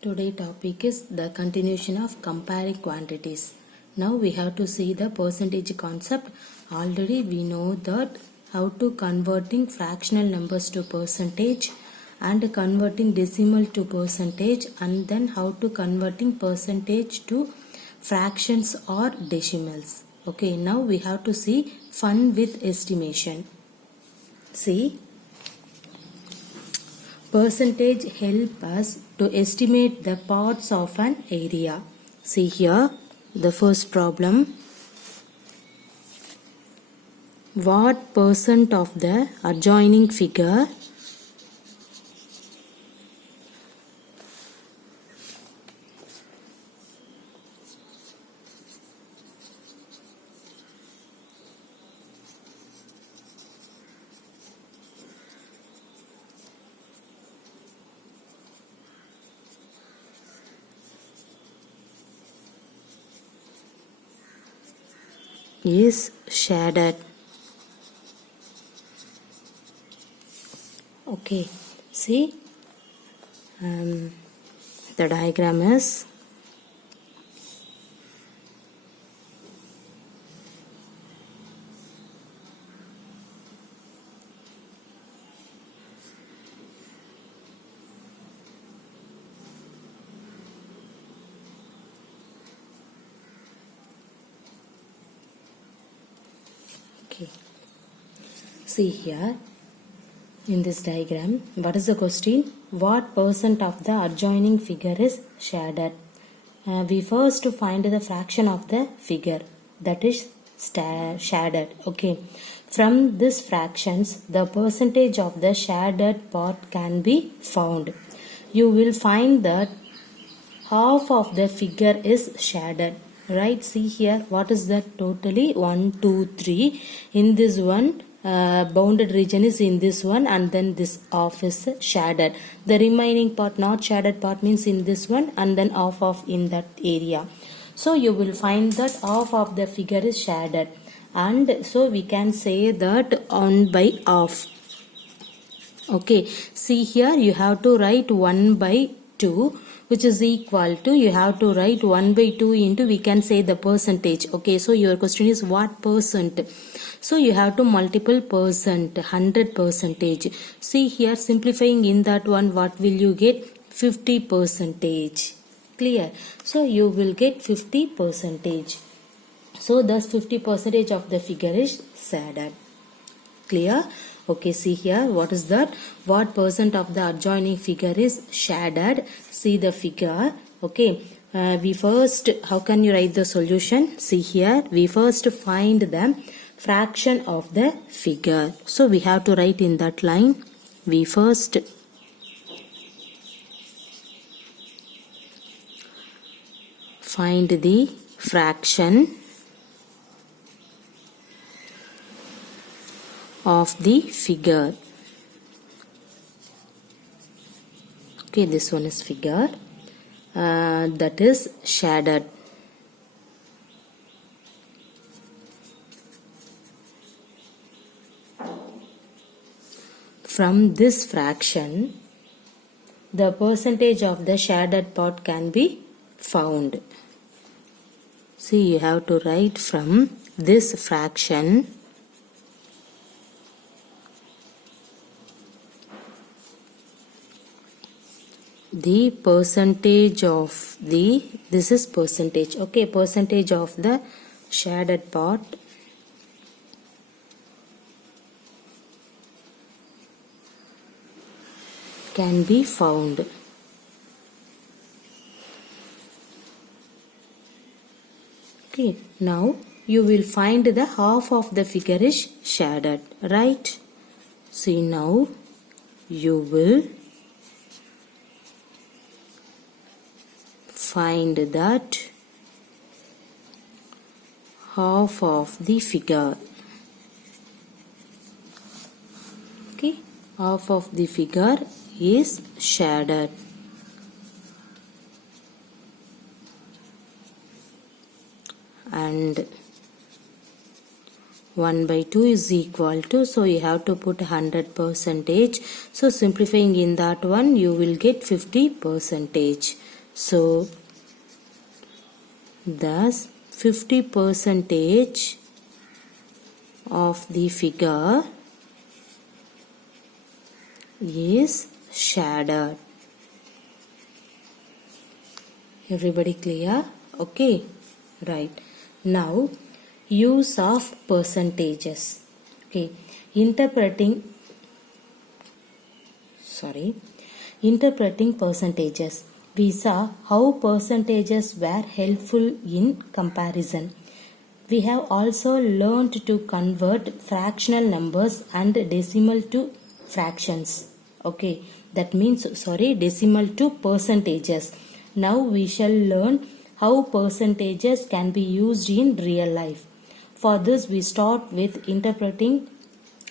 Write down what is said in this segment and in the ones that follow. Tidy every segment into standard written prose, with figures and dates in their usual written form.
Today topic is the continuation of comparing quantities. Now we have to see the percentage concept. Already we know that how to converting fractional numbers to percentage and converting decimal to percentage, and then how to converting percentage to fractions or decimals. Okay, now we have to see fun with estimation. See, percentage help us to estimate the parts of an area. See here, the first problem. What percent of the adjoining figure is shaded? Okay, see, the diagram is okay. See here in this diagram, what is the question? What percent of the adjoining figure is shaded? We first find the fraction of the figure that is shaded. Okay, from this fractions the percentage of the shaded part can be found. You will find that half of the figure is shaded, right? See here, what is that? Totally 1 2 3 in this one. Bounded region is in this one, and then this half is shaded. The remaining part, not shaded part, means in this one, and then half of in that area. So you will find that half of the figure is shaded, and so we can say that 1 by half. Okay, see here, you have to write 1 by 2, which is equal to, you have to write 1 by 2 into, we can say, the percentage. Okay, so your question is what percent? So you have to multiple percent, 100 percentage. See here, simplifying in that one, what will you get? 50 percentage. Clear? So you will get 50 percentage. So thus 50 percentage of the figure is shaded. Clear? Okay, see here, what is that? What percent of the adjoining figure is shaded? See the figure. Okay, we first, how can you write the solution? See here, we first find the fraction of the figure. So we have to write in that line, we first find the fraction of the figure. Okay, this one is figure that is shaded. From this fraction, the percentage of the shaded part can be found. See, you have to write from this fraction the percentage of the, this is percentage. Okay, percentage of the shaded part can be found. Okay, now you will find the half of the figure is shaded, right? See, now you will find that half of the figure. Okay, half of the figure is shaded. And 1 by 2 is equal to, so you have to put 100 percentage. So simplifying in that one, you will get 50 percentage. So thus 50 percentage of the figure is shaded. Everybody clear? Okay, right. Now use of percentages. Okay, interpreting percentages. We saw how percentages were helpful in comparison. We have also learned to convert fractional numbers and decimal to fractions. Okay, that means decimal to percentages. Now we shall learn how percentages can be used in real life. For this we start with interpreting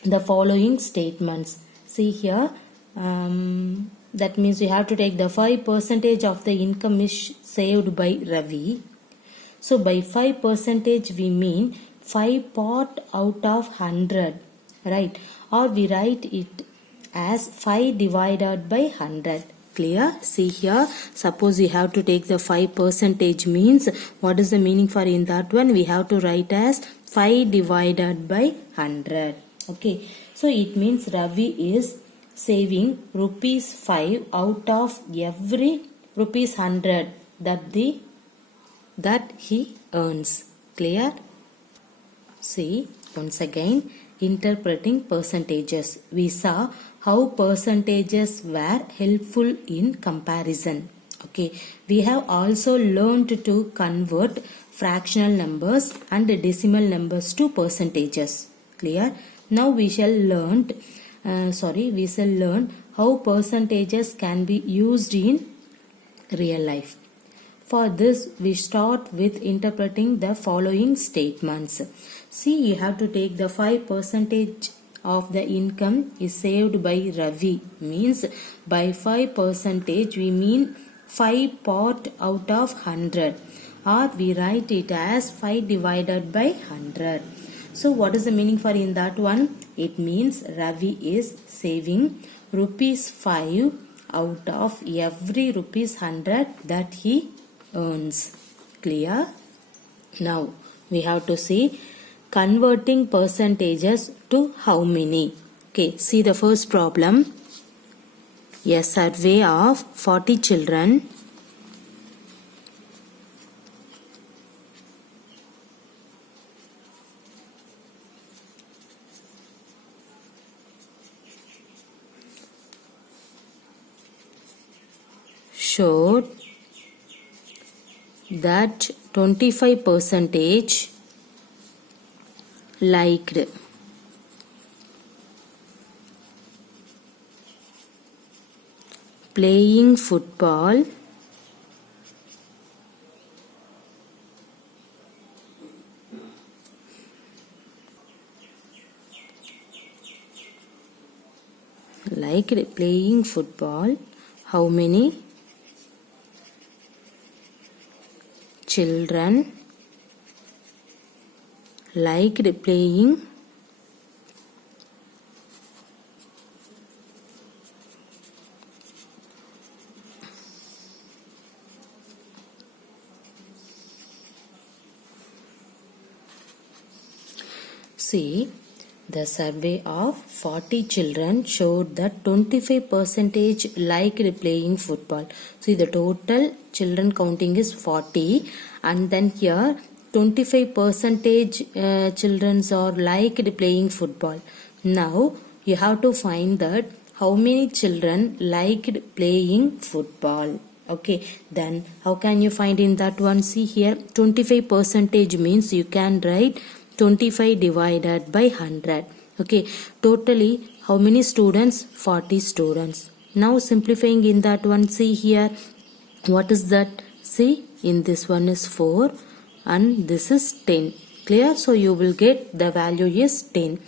the following statements. See here, that means we have to take the 5% of the income is saved by Ravi. So by 5% we mean 5 part out of 100, right? Or we write it as 5 divided by 100. Clear? See here, suppose we have to take the 5% means, what is the meaning for in that one? We have to write as 5 divided by 100. Okay, so it means Ravi is saving rupees 5 out of every rupees 100 that he earns. Clear? See, once again, interpreting percentages. We saw how percentages were helpful in comparison. Okay, we have also learned to convert fractional numbers and decimal numbers to percentages. Clear? Now we shall learn how percentages can be used in real life. For this, we start with interpreting the following statements. See, you have to take the 5% of the income is saved by Ravi. Means by 5% we mean 5 part out of 100. Or we write it as 5 divided by 100. So what is the meaning for in that one? It means Ravi is saving rupees 5 out of every rupees 100 that he earns. Clear? Now we have to see converting percentages to how many. Okay, see the first problem. A survey of 40 children showed that 25% liked playing football how many children liked playing See, the survey of 40 children showed that 25% liked playing football. See, the total children counting is 40, and then here 25% children are liked playing football. Now you have to find that how many children liked playing football. Okay, then how can you find in that one? See here, 25% means you can write 25 divided by 100. Okay, totally how many students? 40 students. Now simplifying in that one, see here, what is that? See, in this one is 4 and this is 10. Clear? So you will get the value is 10.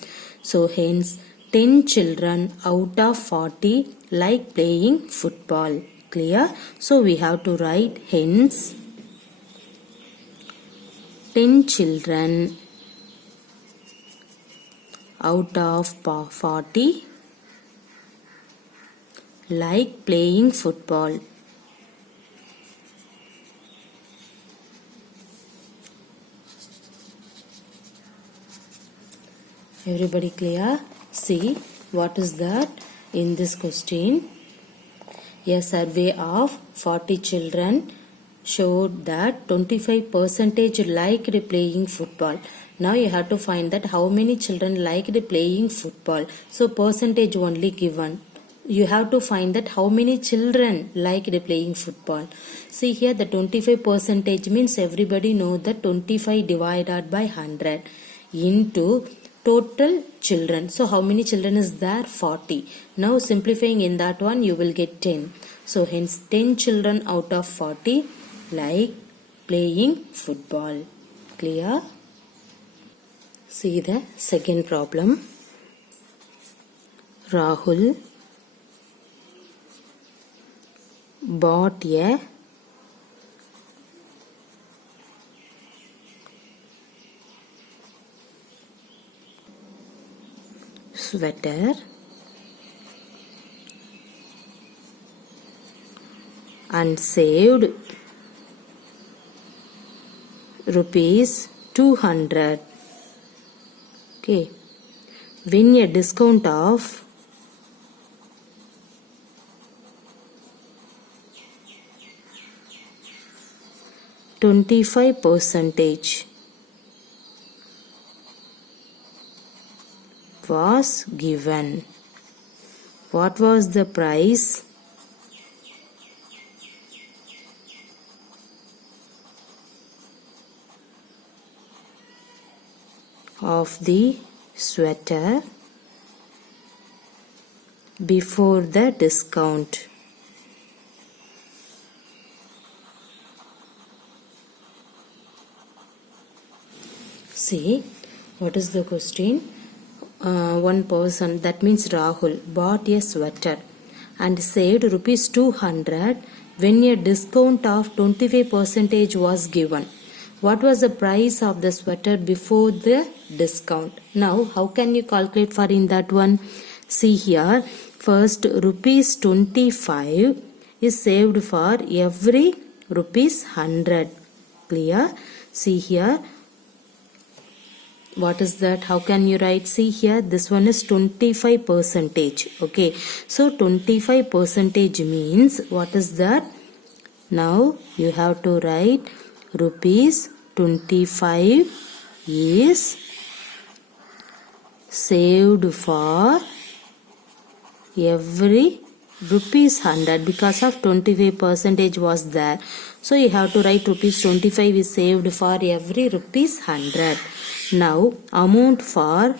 So hence 10 children out of 40 like playing football. Clear? So we have to write hence 10 children out of 40 like playing football. Everybody clear? See what is that in this question? A survey of 40 children showed that 25% liked playing football. Now you have to find that how many children liked playing football. So percentage only given. You have to find that how many children liked playing football. See here the 25% means everybody know that 25 divided by 100 into total children. So how many children is there? 40. Now simplifying in that one you will get 10. So hence 10 children out of 40 like playing football. Clear? See the second problem. Rahul bought a sweater and saved rupees 200. Okay, when a discount of 25% was given. What was the price of the sweater before the discount? See, what is the question? One person, that means Rahul, bought a sweater and saved rupees 200 when a discount of 25% was given. What was the price of the sweater before the discount? Now, how can you calculate for in that one? See here, first rupees 25 is saved for every rupees 100. Clear? See here. What is that? How can you write? See here, this one is 25%. Okay, so 25% means what is that? Now you have to write rupees 25 is saved for every rupees 100 because of 25% was there. So you have to write rupees 25 is saved for every rupees 100. Now amount for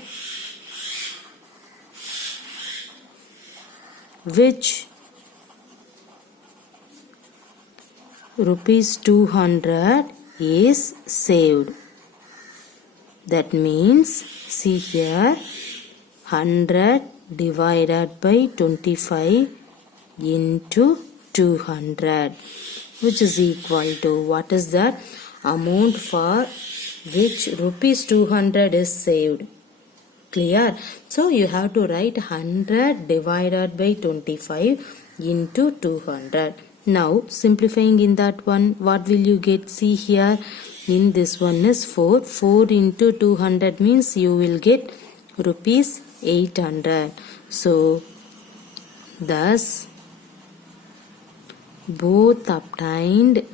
which rupees 200 is saved. That means see here 100 divided by 25 into 200, which is equal to what is that? Amount for which rupees 200 is saved. Clear? So you have to write 100 divided by 25 into 200. Now simplifying in that one, what will you get? See here, in this one is 4. 4 into 200 means you will get rupees 800. So thus both obtained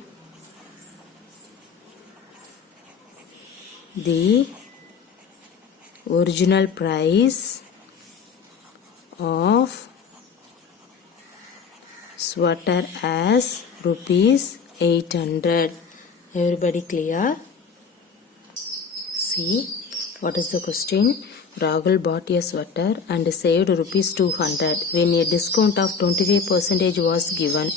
the original price of sweater as rupees 800. Everybody clear? See, what is the question? Rahul bought a sweater and saved rupees 200 when a discount of 25% was given.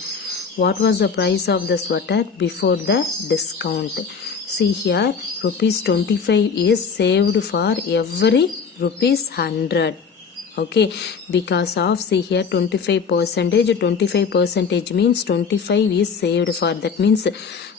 What was the price of the sweater before the discount? See here, rupees 25 is saved for every rupees 100. Okay, because of, see here, 25%. 25% means 25 is saved for, that means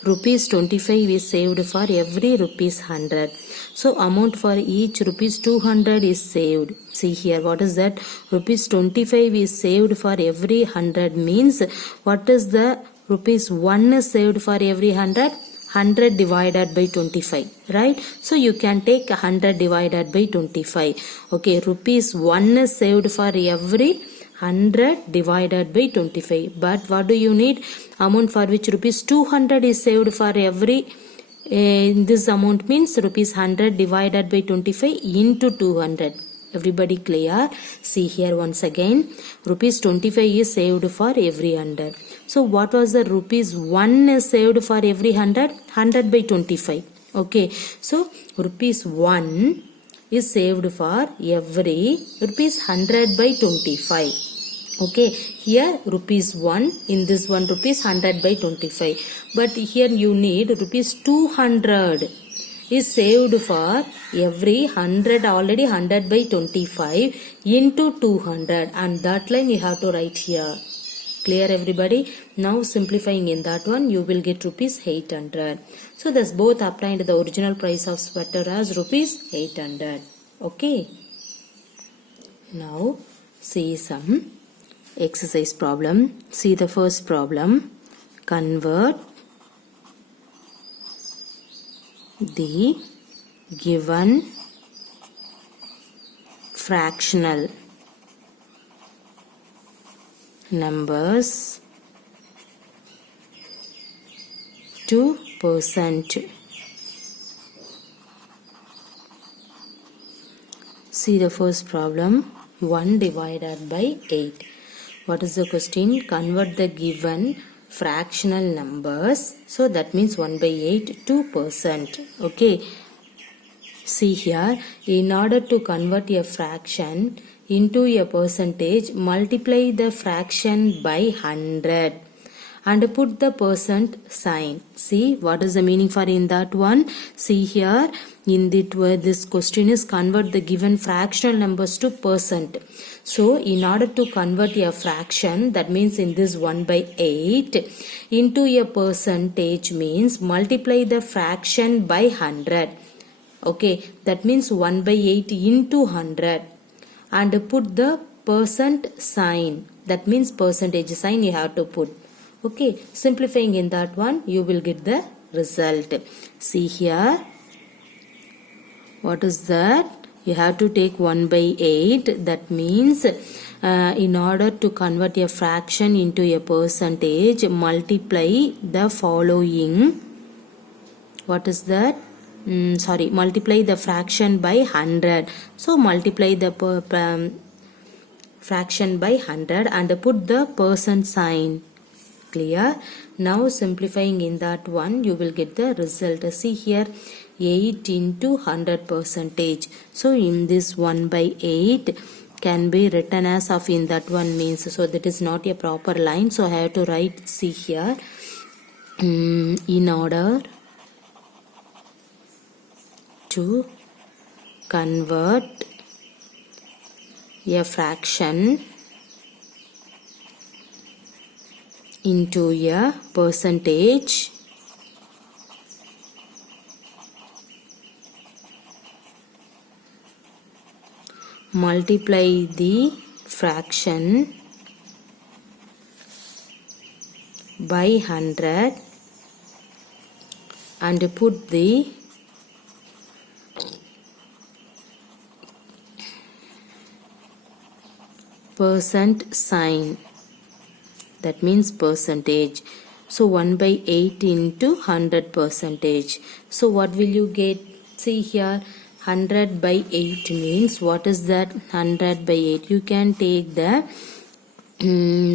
rupees 25 is saved for every rupees 100. So amount for each rupees 200 is saved. See here, what is that? Rupees 25 is saved for every 100 means what is the rupees 1 is saved for every 100? 100 divided by 25, right? So you can take 100 divided by 25. Okay, rupees 1 is saved for every 100 divided by 25. But what do you need? Amount for which rupees 200 is saved for every, this amount means rupees 100 divided by 25 into 200. Everybody clear? See here once again, rupees 25 is saved for every 100. So what was the rupees 1 is saved for every 100? 100 by 25. Okay, so rupees 1 is saved for every rupees 100 by 25. Okay, here rupees 1, in this one rupees 100 by 25. But here you need rupees 200 is saved for every 100, already 100 by 25 into 200, and that line you have to write here. Clear everybody? Now simplifying in that one, you will get rupees 800. So thus both obtained the original price of sweater as rupees 800. Okay. Now see some exercise problem. See the first problem. Convert the given fractional numbers to percent. See the first problem, 1 divided by 8. What is the question? Convert the given fractional numbers. So that means 1 by 8 to percent. Okay. See here, in order to convert a fraction into a percentage, multiply the fraction by 100 and put the percent sign. See what is the meaning for in that one? See here, in this question is convert the given fractional numbers to percent. So in order to convert a fraction, that means in this 1 by 8 into a percentage means multiply the fraction by 100. Okay, that means 1 by 8 into 100 and put the percent sign. That means percentage sign you have to put. Okay, simplifying in that one, you will get the result. See here, what is that? You have to take 1 by 8. That means in order to convert a fraction into a percentage, multiply the following. What is that? Multiply the fraction by 100. So multiply the fraction by 100 and put the percent sign. Clear? Now simplifying in that one, you will get the result. See here, 8 into 100 percentage. So in this 1 by 8 can be written as of in that one means. So that is not a proper line. So I have to write, see here, in order to convert a fraction into a percentage, multiply the fraction by 100 and put the percent sign. That means percentage. So 1 by 8 into 100 percentage. So what will you get? See here, 100 by 8 means what is that? 100 by 8. You can take the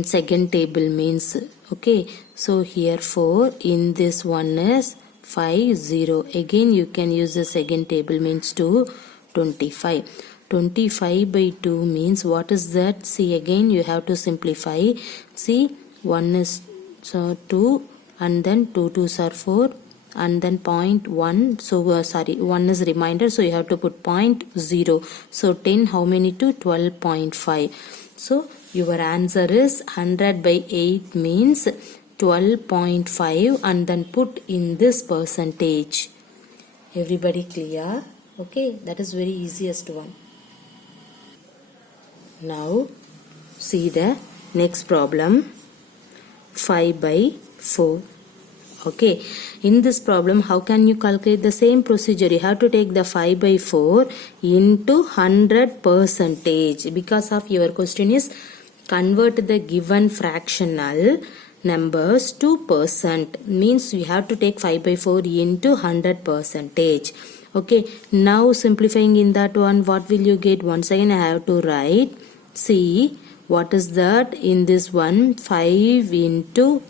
second table means. Okay. So here 4, in this one is 5, 0. Again you can use the second table means 2, 25. 25 by 2 means what is that? See again you have to simplify. See 1 is 2 and then 2 2s are 4 and then 0.1. So 1 is remainder, so you have to put 0.0. So 10 how many to 12.5. So your answer is 100 by 8 means 12.5, and then put in this percentage. Everybody clear? Okay, that is very easiest one. Now see the next problem. 5 by 4. Okay, in this problem how can you calculate the same procedure? You have to take the 5 by 4 into 100 percentage, because of your question is convert the given fractional numbers to percent, means we have to take 5 by 4 into 100 percentage. Okay, now simplifying in that one, what will you get? Once again I have to write, see what is that in this one, 5 into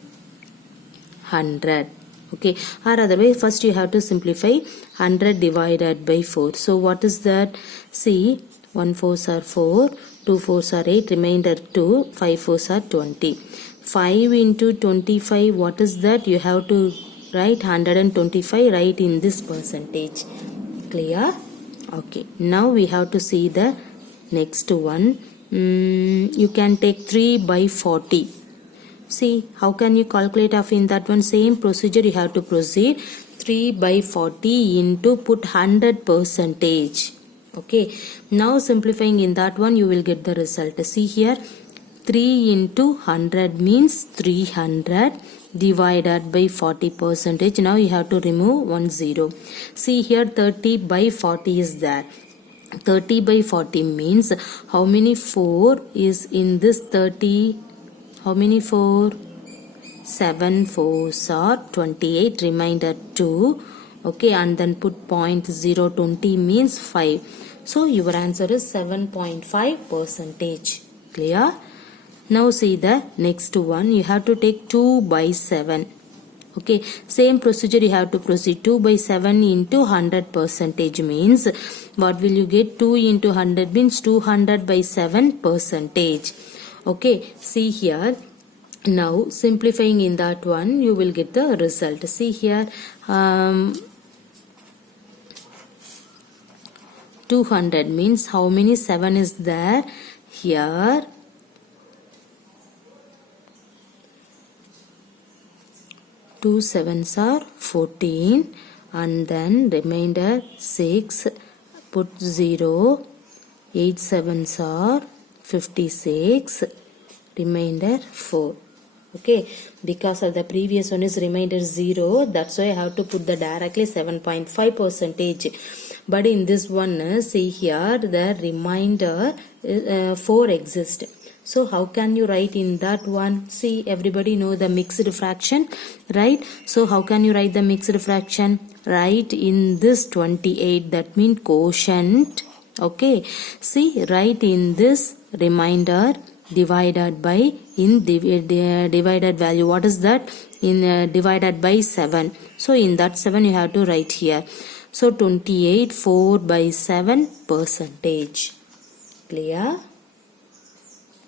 100. Okay, or otherwise first you have to simplify 100 divided by 4. So what is that? See, 1 4s are 4, 2 4s are 8, remainder 2, 5 4s are 20. 5 into 25, what is that? You have to write 125 right in this percentage. Clear? Okay, now we have to see the next one. You can take 3 by 40. See, how can you calculate of in that one? Same procedure you have to proceed. 3 by 40 into put 100 percentage. Okay, now simplifying in that one, you will get the result. See here, 3 into 100 means 300 divided by 40 percentage. Now you have to remove 1 0. See here, 30 by 40 is there. 30 by 40 means how many 4 is in this 30? How many 4? 7 4s are 28, remainder 2. Okay, and then put 0.020 means 5. So your answer is 7.5 percentage. Clear? Now see the next one. You have to take 2 by 7. Okay, same procedure you have to proceed. 2 by 7 into 100 percentage means what will you get? 2 into 100 means 200 by 7 percentage. Okay, see here. Now simplifying in that one, you will get the result. See here, 200 means how many 7 is there? Here 2 7s are 14, and then remainder 6, put 0, 8 7s are 56, remainder 4. Okay, because of the previous one is remainder 0, that's why I have to put the directly 7.5 percentage. But in this one, see here, the remainder 4 exists. So how can you write in that one? See, everybody know the mixed fraction, right? So how can you write the mixed fraction? Write in this 28, that means quotient. Okay, see, write in this remainder divided by in divided value. What is that? In divided by 7. So in that 7 you have to write here. So 28 4 by 7 percentage. Clear?